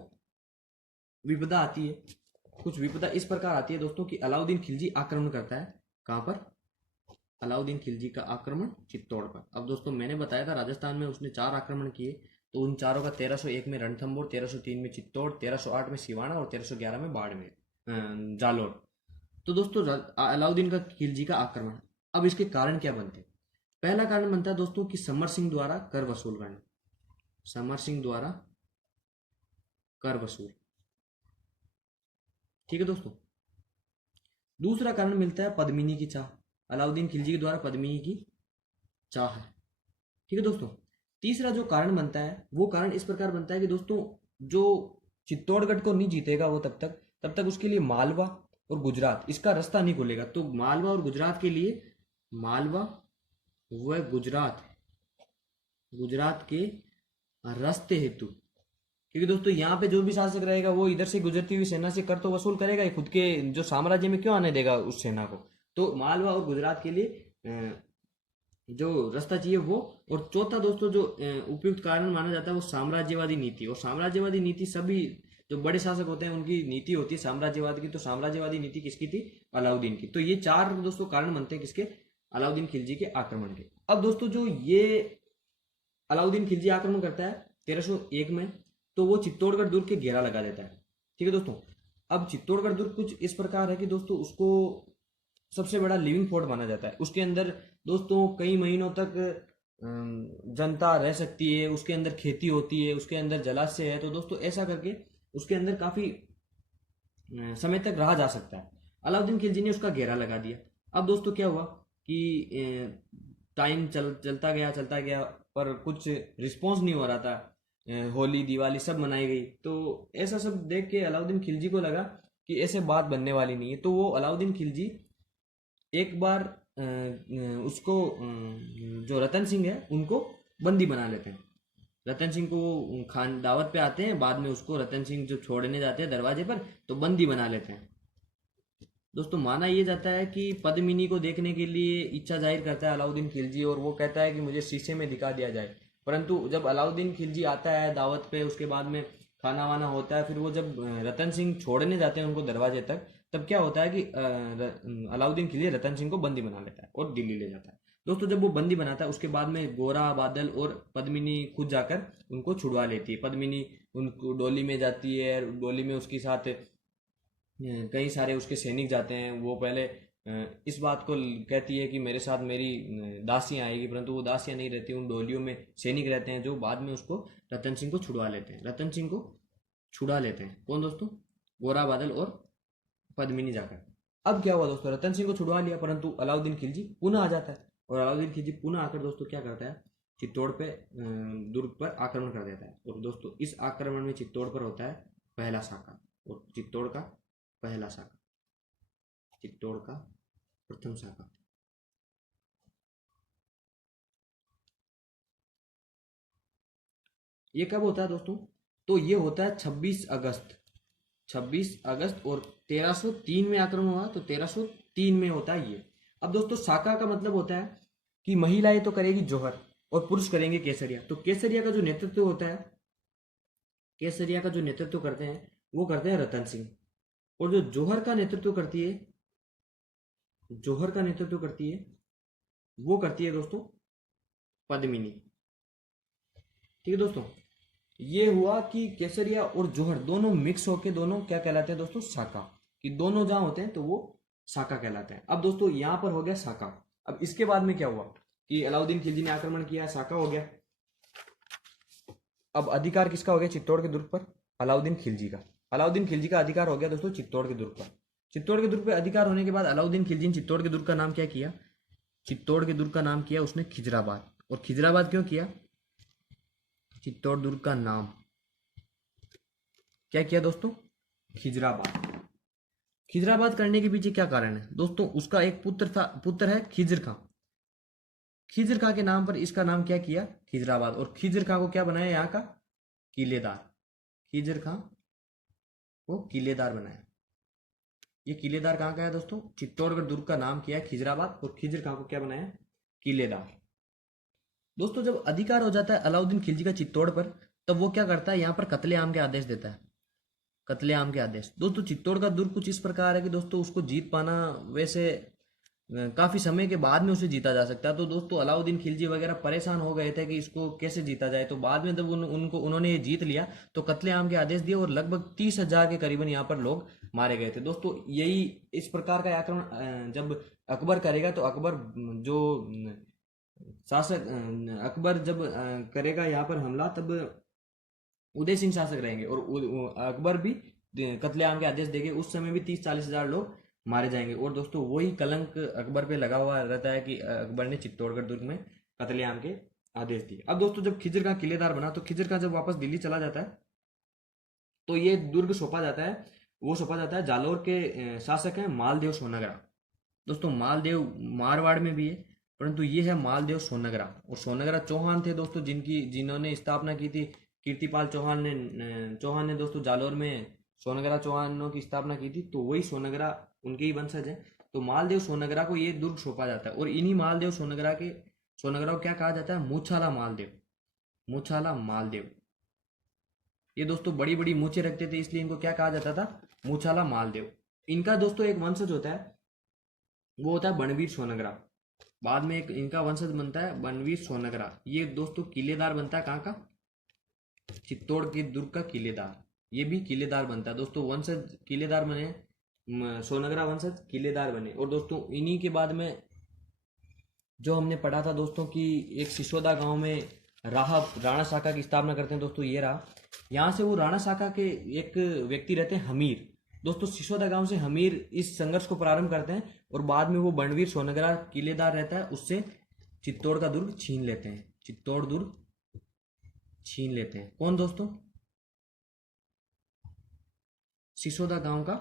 विपदा आती है, कुछ विपदा इस प्रकार आती है दोस्तों कि अलाउद्दीन खिलजी आक्रमण करता है। कहां पर? अलाउद्दीन खिलजी का आक्रमण चित्तौड़ पर। अब दोस्तों मैंने बताया था राजस्थान में उसने 4 आक्रमण किए, तो उन चारों का 1301 में रणथंभौर, 1303 में चित्तौड़, 1308 में सिवाना और 1311 में बाड़मेर, जालोर। तो दोस्तों अलाउद्दीन का खिलजी का आक्रमण। अब इसके कारण क्या बनते? पहला कारण बनता है दोस्तों कि समर सिंह द्वारा कर वसूल करना। समर सिंह द्वारा कर वसूल, ठीक है दोस्तों। दूसरा कारण मिलता है पद्मिनी की चाह, अलाउद्दीन खिलजी के द्वारा पद्मिनी की चाह है, ठीक है दोस्तों। तीसरा जो कारण बनता है वो कारण इस प्रकार बनता है कि दोस्तों जो चित्तौड़गढ़ को नहीं जीतेगा वो तब तक उसके लिए मालवा और गुजरात इसका रास्ता नहीं खुलेगा। तो मालवा और गुजरात के लिए, मालवा व गुजरात के रास्ते हेतु, क्योंकि दोस्तों यहाँ पे जो भी शासक रहेगा वो इधर से गुजरती हुई सेना से कर तो वसूल करेगा ही, खुद के जो साम्राज्य में क्यों आने देगा उस सेना को। तो मालवा और गुजरात के लिए जो रास्ता चाहिए वो। और चौथा दोस्तों जो उपयुक्त कारण माना जाता है वो साम्राज्यवादी नीति। और साम्राज्यवादी नीति सभी जो बड़े शासक होते हैं उनकी नीति होती है साम्राज्यवाद की। तो साम्राज्यवादी नीति किसकी थी? अलाउद्दीन की। तो ये 4 दोस्तों कारण बनते हैं किसके? अलाउद्दीन खिलजी के आक्रमण के। अब दोस्तों जो ये अलाउद्दीन खिलजी आक्रमण करता है 1301 में, तो वो चित्तौड़गढ़ दुर्ग के घेरा लगा देता है। ठीक है दोस्तों। अब चित्तौड़गढ़ दुर्ग कुछ इस प्रकार है कि दोस्तों उसको सबसे बड़ा लिविंग फोर्ट माना जाता है। उसके अंदर दोस्तों कई महीनों तक जनता रह सकती है, उसके अंदर खेती होती है, उसके अंदर जलाशय है, तो दोस्तों ऐसा करके उसके अंदर काफी समय तक रहा जा सकता है। अलाउद्दीन खिलजी ने उसका घेरा लगा दिया। अब दोस्तों क्या हुआ कि टाइम चलता गया, पर कुछ रिस्पॉन्स नहीं हो रहा था। होली दिवाली सब मनाई गई, तो ऐसा सब देख के अलाउद्दीन खिलजी को लगा कि ऐसे बात बनने वाली नहीं है। तो वो अलाउद्दीन खिलजी एक बार उसको जो रतन सिंह है उनको बंदी बना लेते हैं। रतन सिंह को खान दावत पे आते हैं, बाद में उसको रतन सिंह जो छोड़ने जाते हैं दरवाजे पर, तो बंदी बना लेते हैं। दोस्तों माना यह जाता है कि पद्मिनी को देखने के लिए इच्छा जाहिर करता है अलाउद्दीन खिलजी, और वो कहता है कि मुझे शीशे में दिखा दिया जाए। परंतु जब अलाउद्दीन खिलजी आता है दावत पे, उसके बाद में खाना वाना होता है, फिर वो जब रतन सिंह छोड़ने जाते हैं उनको दरवाजे तक, तब क्या होता है कि अलाउद्दीन खिलजी रतन सिंह को बंदी बना लेता है और दिल्ली ले जाता है। दोस्तों जब वो बंदी बनाता है, उसके बाद में गोरा, बादल और पद्मिनी खुद जाकर उनको छुड़वा लेती है। पद्मिनी उनको डोली में जाती है, डोली में उसके साथ कई सारे उसके सैनिक जाते हैं। वो पहले इस बात को कहती है कि मेरे साथ मेरी दासियां आएगी, परंतु वो दासियां नहीं रहती, उन डोलियों में सैनिक रहते हैं, जो बाद में उसको रतन सिंह को छुड़वा लेते हैं। रतन सिंह को छुड़ा लेते हैं कौन दोस्तों? गोरा, बादल और पद्मिनी जाकर। अब क्या हुआ दोस्तों, रतन सिंह को छुड़वा लिया, परंतु अलाउद्दीन खिलजी पुनः आ जाता है, और अलाउद्दीन खिलजी पुनः आकर दोस्तों क्या करता है, चित्तौड़ पे दुर्ग पर आक्रमण कर देता है। और दोस्तों इस आक्रमण में चित्तौड़ पर होता है पहला साका, और चित्तौड़ का पहला साका, चित्तौड़ का प्रथम साका। ये कब होता है दोस्तों? तो ये होता है 26 अगस्त, 26 अगस्त, और 1303 में आक्रमण हुआ, तो 1303 में होता है ये। अब दोस्तों साका का मतलब होता है कि महिलाएं तो करेगी जौहर और पुरुष करेंगे केसरिया। तो केसरिया का जो नेतृत्व होता है, केसरिया का जो नेतृत्व करते हैं वो करते हैं रतन सिंह, और जो जौहर का नेतृत्व करती है, जौहर का नेतृत्व करती है, वो करती है दोस्तों पद्मिनी। ठीक है दोस्तों। ये हुआ कि केसरिया और जौहर दोनों मिक्स होके दोनों क्या कहलाते हैं दोस्तों? साका। कि दोनों जहां होते हैं तो वो साका कहलाते हैं। अब दोस्तों यहां पर हो गया साका। अब इसके बाद में क्या हुआ कि अलाउद्दीन खिलजी ने आक्रमण किया, साका हो गया। अब अधिकार किसका हो गया चित्तौड़ के दुर्ग पर? अलाउद्दीन खिलजी का। अलाउद्दीन खिलजी का अधिकार हो गया दोस्तों चित्तौड़ के दुर्ग पर। चित्तौड़ के दुर्ग पर अधिकार होने के बाद अलाउद्दीन खिलजी ने चित्तौड़ के दुर्ग का नाम क्या किया? चित्तौड़ के दुर्ग का नाम किया उसने खिजराबाद। और खिजराबाद क्यों किया? चित्तौड़ दुर्ग का नाम क्या किया दोस्तों? खिजराबाद। खिजराबाद करने के पीछे क्या कारण है दोस्तों? उसका एक पुत्र था, पुत्र है खिजर खां। खिजर खां के नाम पर इसका नाम क्या किया? खिजराबाद। और खिजर खां को क्या बनाया यहाँ का? किलेदार। खिजर खां को किलेदार बनाया। ये किलेदार कहाँ का है दोस्तों? चित्तौड़गढ़ दुर्ग का नाम किया है खिजराबाद, और खिजर खां को क्या बनाया? किलेदार। दोस्तों जब अधिकार हो जाता है अलाउद्दीन खिलजी का चित्तौड़ पर, तब वो क्या करता है, यहाँ पर कत्लेआम के आदेश देता है। कत्लेआम के आदेश। दोस्तों चित्तौड़ का दुर्ग कुछ इस प्रकार है कि दोस्तों उसको जीत पाना वैसे काफी समय के बाद में उसे जीता जा सकता है। तो दोस्तों अलाउद्दीन खिलजी वगैरह परेशान हो गए थे कि इसको कैसे जीता जाए। तो बाद में जब उन्होंने ये जीत लिया, तो कत्लेआम के आदेश दिए, और लगभग 30,000 के करीबन यहाँ पर लोग मारे गए थे। दोस्तों यही इस प्रकार का आक्रमण जब अकबर करेगा, तो अकबर जो शासक अकबर जब करेगा यहाँ पर हमला, तब उदय सिंह शासक रहेंगे, और अकबर भी कत्लेआम के आदेश देंगे। उस समय भी 30-40 हजार लोग मारे जाएंगे। और दोस्तों वही कलंक अकबर पे लगा हुआ रहता है कि अकबर ने चित्तौड़गढ़ दुर्ग में कत्लेआम के आदेश दिए। अब दोस्तों जब खिजर का किलेदार बना, तो खिजर का जब वापस दिल्ली चला जाता है, तो ये दुर्ग सौंपा जाता है, वो सौंपा जाता है जालौर के शासक हैं मालदेव सोनगरा। दोस्तों मालदेव मारवाड़ में भी है, परंतु ये है मालदेव सोनगरा। और सोनगरा चौहान थे दोस्तों, जिन्होंने स्थापना की थी। कीर्तिपाल चौहान ने दोस्तों जालौर में सोनगरा चौहानों की स्थापना की थी, तो वही सोनगरा उनके ही वंशज हैं। तो मालदेव सोनगरा को ये दुर्ग सौंपा जाता है, और इन्हीं मालदेव सोनगरा को क्या कहा जाता है? मूछाला मालदेव। मूछाला मालदेव। ये दोस्तों बड़ी बड़ी मूछें रखते थे, इसलिए इनको क्या कहा जाता था? मूछाला मालदेव। इनका दोस्तों एक वंशज होता है, वो होता है बनवीर सोनगरा। बाद में एक इनका वंशज बनता है बनवीर सोनगरा। ये दोस्तों किलेदार बनता है कहाँ का? चित्तौड़ के दुर्ग का किलेदार, ये भी किलेदार बनता है दोस्तों। वंशज किलेदार बने, सोनगरा वंशज किलेदार बने। और दोस्तों इन्हीं के बाद में जो हमने पढ़ा था दोस्तों कि एक सिसोदा गांव में राणा शाखा की स्थापना करते हैं दोस्तों, ये रहा। यहाँ से वो राणा शाखा के एक व्यक्ति रहते हैं हमीर। दोस्तों सिसोदा गांव से हमीर इस संघर्ष को प्रारंभ करते हैं और बाद में वो बणवीर सोनगरा किलेदार रहता है, उससे चित्तौड़ का दुर्ग छीन लेते हैं। चित्तौड़ दुर्ग छीन लेते हैं कौन दोस्तों? सिसोदा गांव का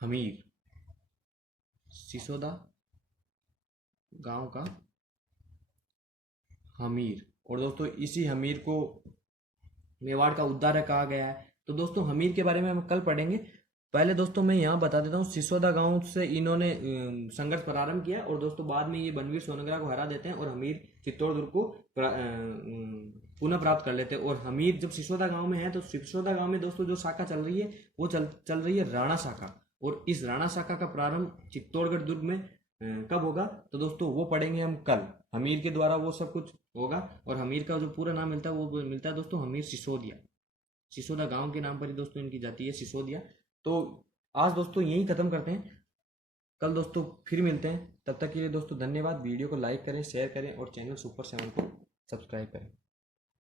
हमीर, सिसोदा गांव का हमीर। और दोस्तों इसी हमीर को मेवाड़ का उद्धारक कहा गया है। तो दोस्तों हमीर के बारे में हम कल पढ़ेंगे। पहले दोस्तों मैं यहाँ बता देता हूँ, सिसोदा गांव से इन्होंने संघर्ष प्रारंभ किया और दोस्तों बाद में ये बनवीर सोनगरा को हरा देते हैं और हमीर चित्तौड़ दुर्ग को पुनः प्राप्त कर लेते हैं। और हमीर जब सिसोदा गांव में है तो सिसोदा गांव में दोस्तों जो शाखा चल रही है वो चल रही है राणा शाखा। और इस राणा शाखा का प्रारंभ चित्तौड़गढ़ दुर्ग में कब होगा तो दोस्तों वो पढ़ेंगे हम कल। हमीर के द्वारा वो सब कुछ होगा। और हमीर का जो पूरा नाम मिलता है वो मिलता है दोस्तों हमीर सिसोदिया। सिसोदा गांव के नाम पर ही दोस्तों इनकी जाती है सिसोदिया। तो आज दोस्तों यही खत्म करते हैं, कल दोस्तों फिर मिलते हैं। तब तक के लिए दोस्तों धन्यवाद। वीडियो को लाइक करें, शेयर करें और चैनल सुपर 7 को सब्सक्राइब करें।